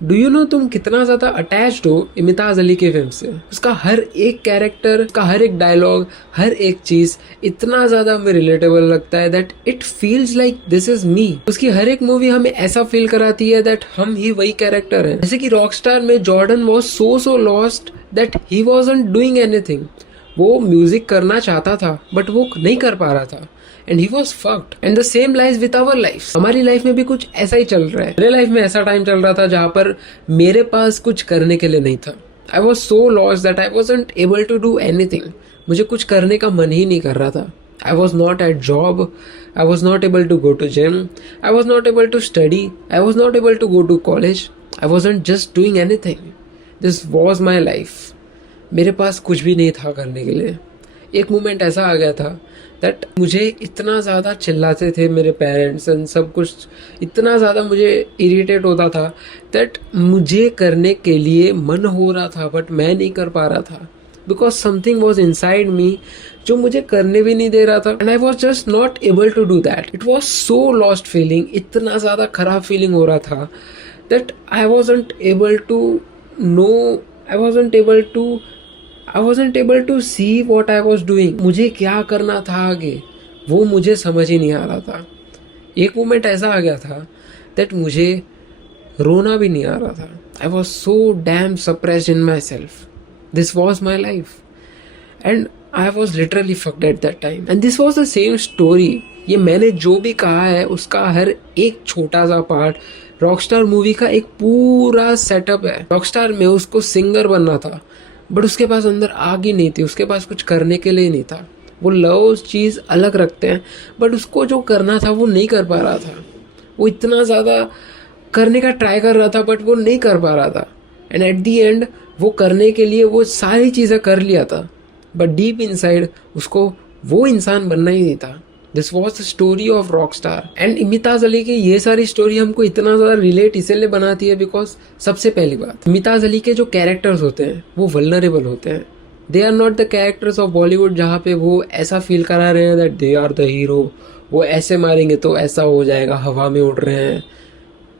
Do you know तुम कितना ज्यादा अटैच्ड हो इम्तियाज अली के फिल्म से। उसका हर एक कैरेक्टर, उसका हर एक डायलॉग, हर एक चीज इतना ज्यादा हमें रिलेटेबल लगता है that it feels like this is me. उसकी हर एक मूवी हमें ऐसा फील कराती है दैट हम ही वही कैरेक्टर हैं। जैसे कि रॉकस्टार में Jordan was so lost that he wasn't doing anything. वो म्यूजिक करना चाहता था बट वो नहीं कर पा रहा था and he was fucked. And the same lies with our life. हमारी लाइफ में भी कुछ ऐसा ही चल रहा है। मेरे लाइफ में ऐसा टाइम चल रहा था जहां पर मेरे पास कुछ करने के लिए नहीं था। I was so lost that I wasn't able to do anything. मुझे कुछ करने का मन ही नहीं कर रहा था। I was not at job. I was not able to go to gym. I was not able to study. I was not able to go to college. I wasn't just doing anything. This was my life. मेरे पास कुछ भी नहीं था करने के लिए। एक moment ऐसा आ गया था दैट मुझे इतना ज़्यादा चिल्लाते थे मेरे पेरेंट्स एंड सब कुछ, इतना ज़्यादा मुझे इरिटेट होता था दैट मुझे करने के लिए मन हो रहा था बट मैं नहीं कर पा रहा था because something was inside me जो मुझे करने भी नहीं दे रहा था and I was just not able to do that. It was so lost feeling, इतना ज़्यादा खराब फीलिंग हो रहा था that I wasn't able to know, I wasn't able to see what I was doing. मुझे क्या करना था आगे वो मुझे समझ ही नहीं आ रहा था। एक मोमेंट ऐसा आ गया था दैट मुझे रोना भी नहीं आ रहा था। I was so damn suppressed in my self. This was my life and I was literally fucked at that time and this was the same story. ये मैंने जो भी कहा है उसका हर एक छोटा सा पार्ट रॉकस्टार मूवी का एक पूरा सेटअप है। रॉकस्टार में उसको सिंगर बनना था बट उसके पास अंदर आग ही नहीं थी, उसके पास कुछ करने के लिए नहीं था। वो लव चीज़ अलग रखते हैं बट उसको जो करना था वो नहीं कर पा रहा था। वो इतना ज़्यादा करने का ट्राई कर रहा था बट वो नहीं कर पा रहा था एंड एट दी एंड वो करने के लिए वो सारी चीज़ें कर लिया था बट डीप इनसाइड उसको वो इंसान बनना ही नहीं था। This was the story of Rockstar and Imtiaz Ali की ये सारी स्टोरी हमको इतना ज़्यादा रिलेट इसलिए बनाती है बिकॉज सबसे पहली बात, इम्तियाज अली के जो कैरेक्टर्स होते हैं वो वल्नरेबल होते हैं। They are not the characters of Bollywood जहाँ पे वो ऐसा फील करा रहे हैं that they are the hero, वो ऐसे मारेंगे तो ऐसा हो जाएगा, हवा में उड़ रहे हैं।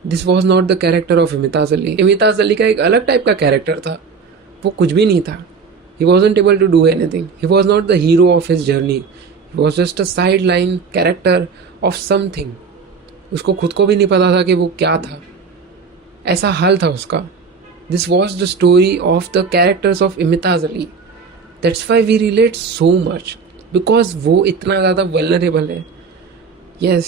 This was not the character of Imtiaz Ali. Imtiaz Ali का एक अलग टाइप का कैरेक्टर था, वो कुछ भी नहीं था। He wasn't able to do anything. He was not the hero of his journey. He was just a sideline character of something. उसको खुद को भी नहीं पता था कि वो क्या था, ऐसा हाल था उसका। This was the story of the characters of Imtiaz Ali. That's why we relate so much. Because वो इतना ज़्यादा vulnerable है। Yes,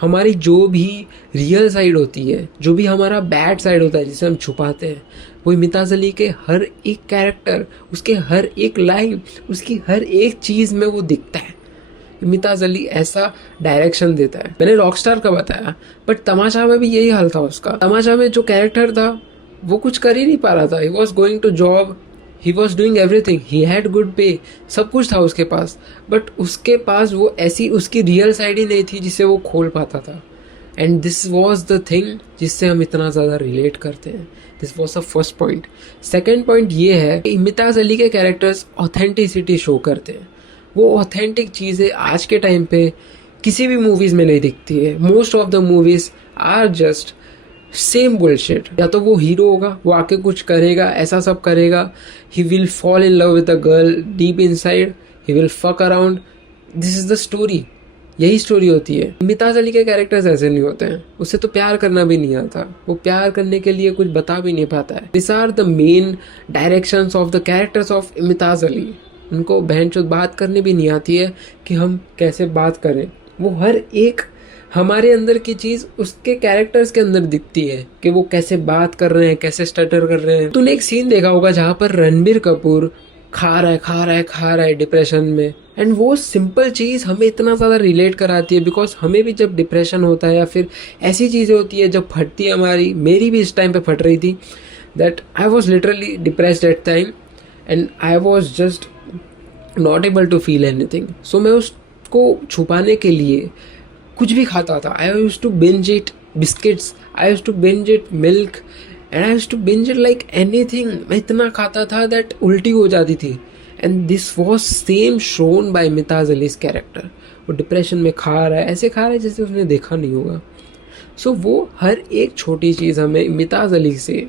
हमारी जो भी रियल साइड होती है, जो भी हमारा बैड साइड होता है जिसे हम छुपाते हैं, वो इम्तियाज अली के हर एक कैरेक्टर, उसके हर एक लाइन, उसकी हर एक चीज़ में वो दिखता है। इम्तियाज अली ऐसा डायरेक्शन देता है। मैंने रॉकस्टार का बताया बट तमाशा में भी यही हाल था उसका। तमाशा में जो कैरेक्टर था वो कुछ कर ही नहीं पा रहा था। He was going to job, he was doing everything, he had good pay, सब कुछ था उसके पास बट उसके पास वो ऐसी उसकी रियल साइड ही नहीं थी जिसे वो खोल पाता था। And this was the thing जिससे हम इतना ज़्यादा रिलेट करते हैं। This was the first point. Second point ये है कि इम्तियाज अली के कैरेक्टर्स ऑथेंटिसिटी शो करते हैं। वो ऑथेंटिक चीज़ें आज के टाइम पे किसी भी मूवीज़ में नहीं दिखती है। Most of the movies are just same bullshit. या तो वो हीरो होगा, वो आके कुछ करेगा, ऐसा सब करेगा, he will fall in love with a girl deep inside, he will fuck around, this is the story. यही स्टोरी होती है। इम्तियाज अली के कैरेक्टर्स ऐसे नहीं होते हैं। उससे तो प्यार करना भी नहीं आता, वो प्यार करने के लिए कुछ बता भी नहीं पाता है। This are the main directions of the characters of Imtiaz Ali. उनको बहनचोद बात करने भी नहीं आती है कि हम कैसे बात करें। वो हर एक हमारे अंदर की चीज उसके कैरेक्टर्स के अंदर दिखती है कि वो कैसे बात कर रहे हैं, कैसे स्टटर कर रहे हैं। तूने एक सीन देखा होगा जहाँ पर रणबीर कपूर खा रहा है डिप्रेशन में एंड वो सिंपल चीज़ हमें इतना ज़्यादा रिलेट कराती है बिकॉज हमें भी जब डिप्रेशन होता है या फिर ऐसी चीज़ें होती है जब फटती है हमारी, मेरी भी इस टाइम पे फट रही थी that I was literally depressed at time and I was just not able to feel anything. So मैं उसको छुपाने के लिए कुछ भी खाता था। I used to binge eat biscuits, I used to binge eat milk and I used to binge eat like anything. मैं इतना खाता था दैट उल्टी हो जाती थी and this was same shown by Imtiaz Ali's character. वो डिप्रेशन में खा रहा है, ऐसे खा रहा है जैसे उसने देखा नहीं होगा। सो वो हर एक छोटी चीज़ हमें इम्तियाज़ अली से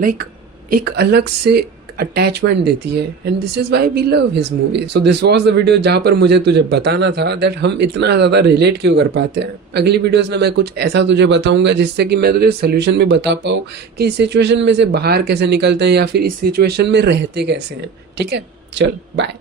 लाइक एक अलग से अटैचमेंट देती है, and this is why we love his movie. So this was the video जहाँ पर मुझे तुझे बताना था दैट हम इतना ज़्यादा रिलेट क्यों कर पाते हैं. अगली वीडियोस में मैं कुछ ऐसा तुझे बताऊंगा जिससे कि मैं तुझे सोल्यूशन भी बता पाऊँ कि इस सिचुएशन में से बाहर कैसे निकलते हैं या फिर इस सिचुएशन में रहते कैसे हैं. ठीक है, चल बाय.